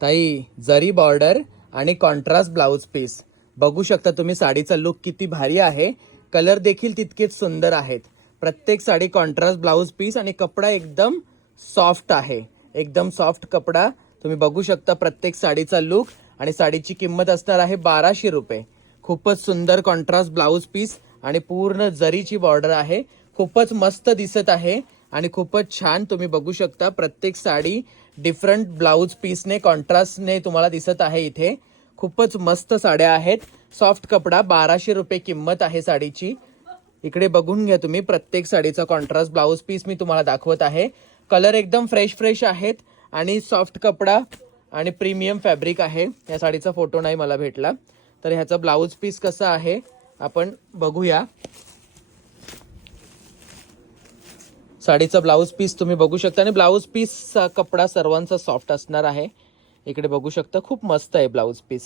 ताई जरी बॉर्डर आणि कॉन्ट्रास्ट ब्लाउज पीस बघू शकता तुम्ही. साडीचा लुक किती भारी आहे. कलर देखील तितकेच सुंदर आहेत. प्रत्येक साडी कॉन्ट्रास्ट ब्लाउज पीस आणि कपडा एकदम सॉफ्ट आहे. एकदम सॉफ्ट कपडा तुम्ही बघू शकता. प्रत्येक साडीचा लुक आणि साडीची किंमत असणार आहे 1200 रुपये. खूपच सुंदर कॉन्ट्रास्ट ब्लाउज पीस आणि पूर्ण जरीची बॉर्डर आहे. खूपच मस्त दिसत आहे आणि खूपच छान तुम्ही बघू शकता. प्रत्येक साडी डिफरंट ब्लाउज पीसने कॉन्ट्रास्टने तुम्हाला दिसत आहे. इथे खूपच मस्त साड्या आहेत. सॉफ्ट कपडा 1200 रुपये किंमत आहे साडीची. इकडे बघून घ्या तुम्ही. प्रत्येक साडीचा कॉन्ट्रास्ट ब्लाउज पीस मी तुम्हाला दाखवत आहे. कलर एकदम फ्रेश आहेत आणि सॉफ्ट कपडा आणि प्रीमियम फॅब्रिक आहे. या साडीचा फोटो नाही मला भेटला. तर ह्याचा ब्लाउज पीस कसा आहे आपण बघूया. साडीचा ब्लाउज पीस तुम्ही बघू शकता आणि ब्लाउज पीस कपडा सर्वांचा सॉफ्ट असणार आहे. इकडे बघू शकता खूप मस्त आहे ब्लाउज पीस.